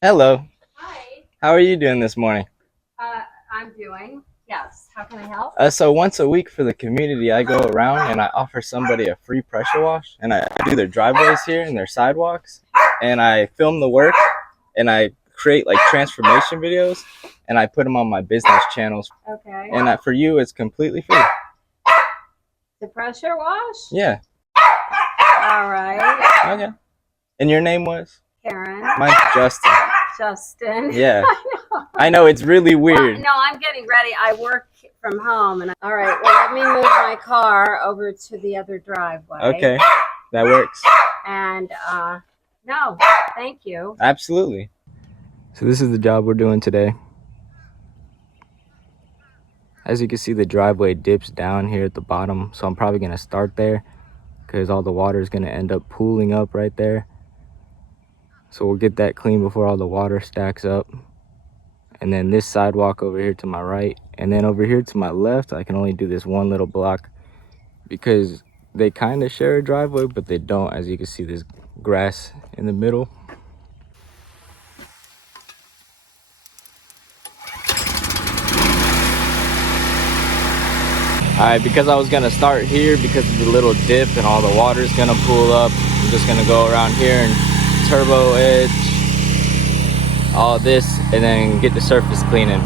Hello. Hi, How are you doing this morning? I'm doing. Yes, how can I help? So once a week for the community, I go around and I offer somebody a free pressure wash, and I do their driveways here and their sidewalks, and I film the work, and I create like transformation videos, and I put them on my business channels. Okay. And for you, it's completely free. The pressure wash? Yeah. All right. Okay. And your name was? Karen. Mine's Justin. Justin. Yeah. I know it's really weird. Well, no, I'm getting ready. I work from home. All right, well, let me move my car over to the other driveway. Okay. That works. And, no, thank you. Absolutely. So this is the job we're doing today. As you can see, the driveway dips down here at the bottom, so I'm probably going to start there because all the water is going to end up pooling up right there. So we'll get that clean before all the water stacks up. And then this sidewalk over here to my right, and then over here to my left, I can only do this one little block because they kind of share a driveway, but they don't. As you can see, there's grass in the middle. Alright, because I was gonna start here because of the little dip and all the water's gonna pool up, I'm just gonna go around here and turbo edge all this and then get the surface cleaning.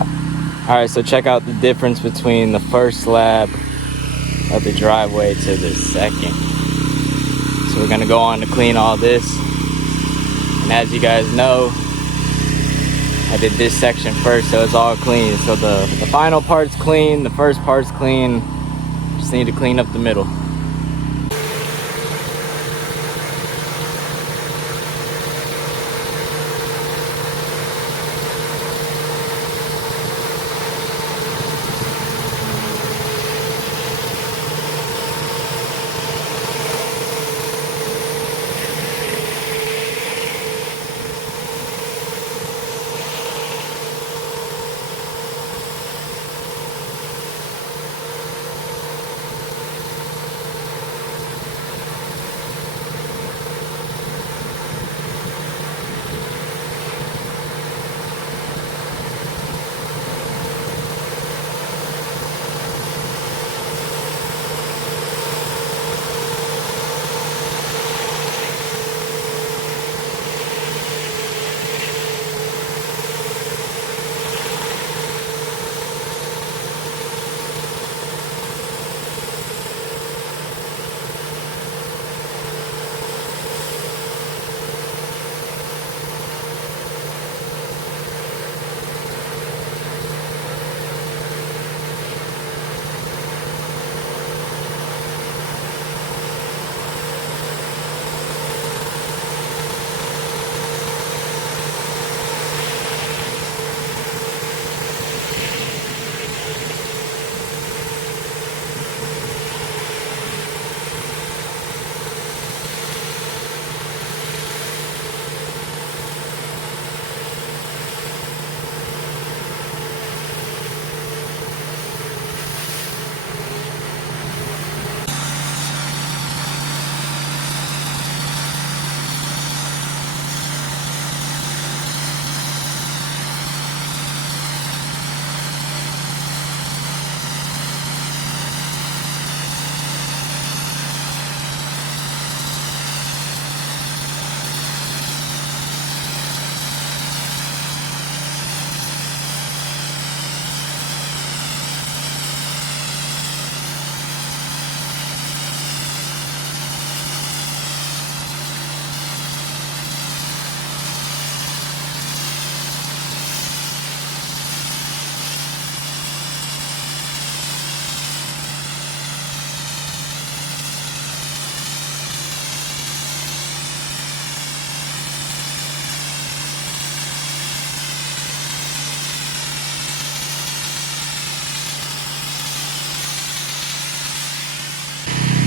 All right, so check out the difference between the first slab of the driveway to the second. So we're gonna go on to clean all this. And as you guys know, I did this section first, so it's all clean. So the final part's clean, the first part's clean. Just need to clean up the middle.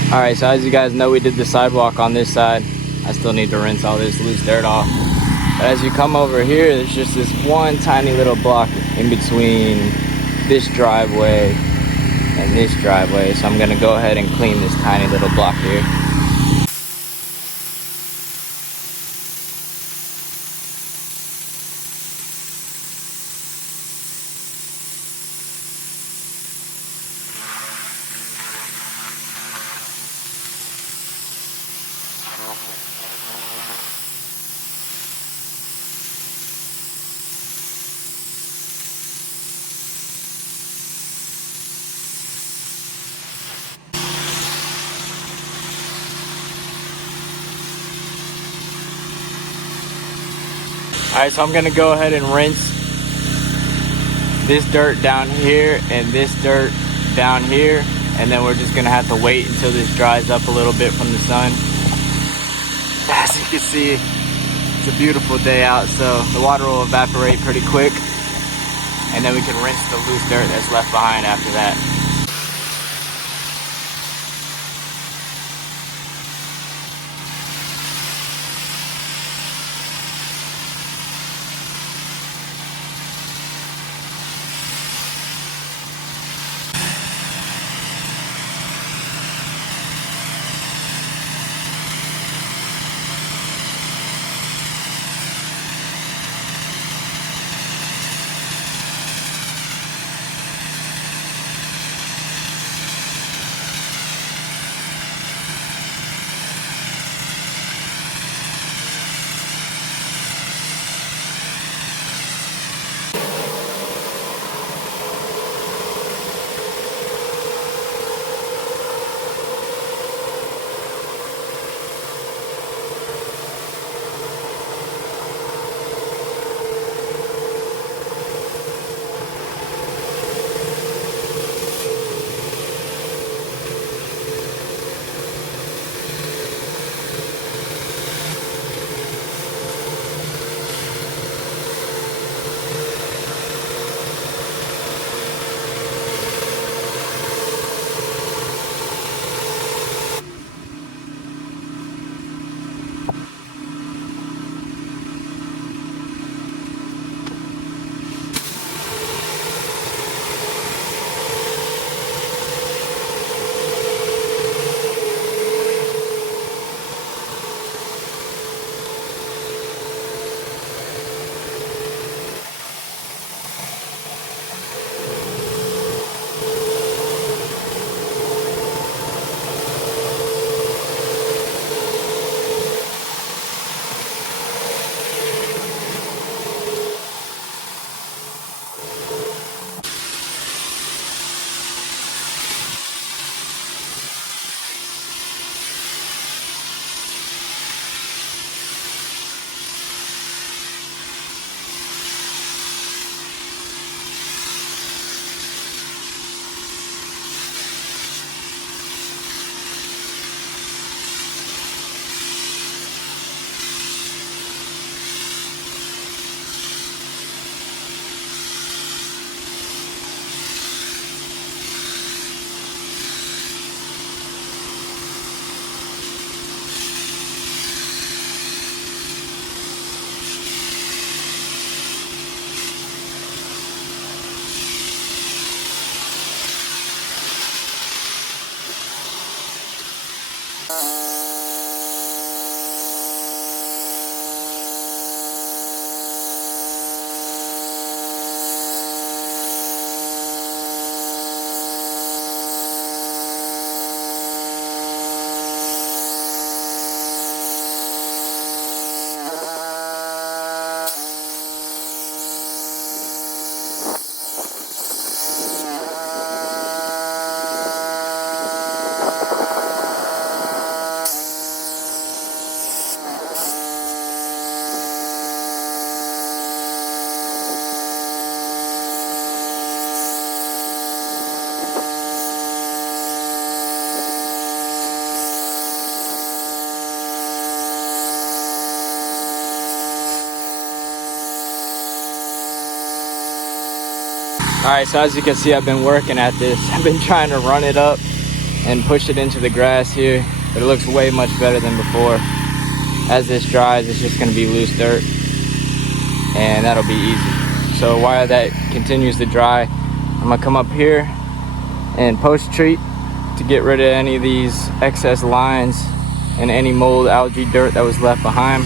All right, so as you guys know, we did the sidewalk on this side. I still need to rinse all this loose dirt off. But as you come over here, there's just this one tiny little block in between this driveway and this driveway. So I'm gonna go ahead and clean this tiny little block here. All right, so I'm gonna go ahead and rinse this dirt down here and this dirt down here, and then we're just gonna have to wait until this dries up a little bit from the sun. As you can see, it's a beautiful day out, so the water will evaporate pretty quick, and then we can rinse the loose dirt that's left behind after that. Alright, so as you can see, I've been working at this. I've been trying to run it up and push it into the grass here, but it looks way much better than before. As this dries, it's just going to be loose dirt, and that'll be easy. So while that continues to dry, I'm going to come up here and post treat to get rid of any of these excess lines and any mold, algae, dirt that was left behind.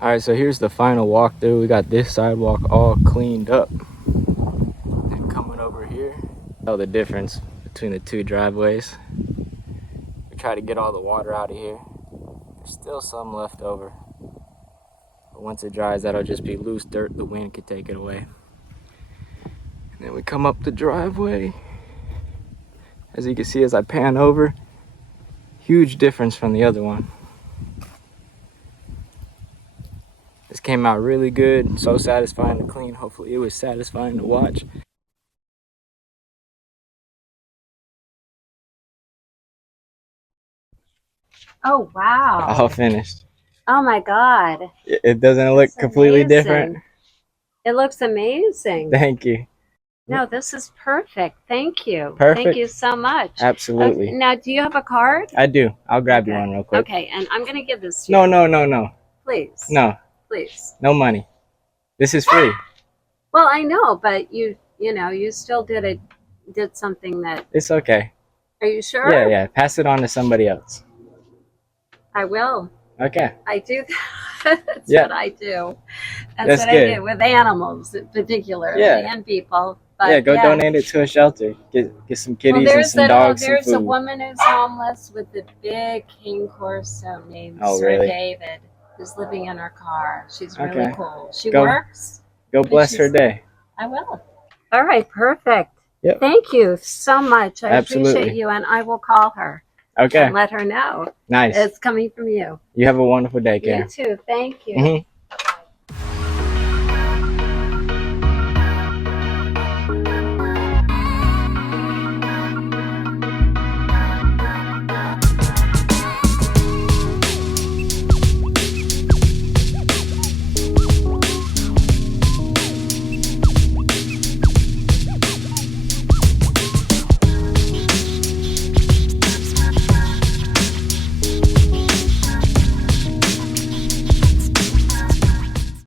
All right, so here's the final walkthrough. We got this sidewalk all cleaned up. And coming over here, tell the difference between the two driveways. We try to get all the water out of here. There's still some left over. But once it dries, that'll just be loose dirt. The wind could take it away. And then we come up the driveway. As you can see, as I pan over, huge difference from the other one. This came out really good, so satisfying to clean. Hopefully it was satisfying to watch. Oh, wow. All finished. Oh my God. It doesn't look completely different. It looks amazing. Thank you. No, this is perfect. Thank you. Perfect. Thank you so much. Absolutely. Now, do you have a card? I do. I'll grab you one real quick. Okay, and I'm going to give this to you. No. Please. No. Please. No money. This is free. Well, I know, but you still did something that. It's okay. Are you sure? Yeah. Pass it on to somebody else. I will. Okay. I do. That's what I do. That's what good. I do with animals, particularly, and people. But, go donate it to a shelter. Get some kitties and some dogs some food. There's a woman who's homeless with a big King Corso named Sir David, who's living in her car. She's really cool. She works. Go bless her day. I will. All right, perfect. Yep. Thank you so much. I Absolutely. appreciate you, and I will call her. Okay. And let her know. Nice. It's coming from you. You have a wonderful day, Karen. You too. Thank you. Mm-hmm.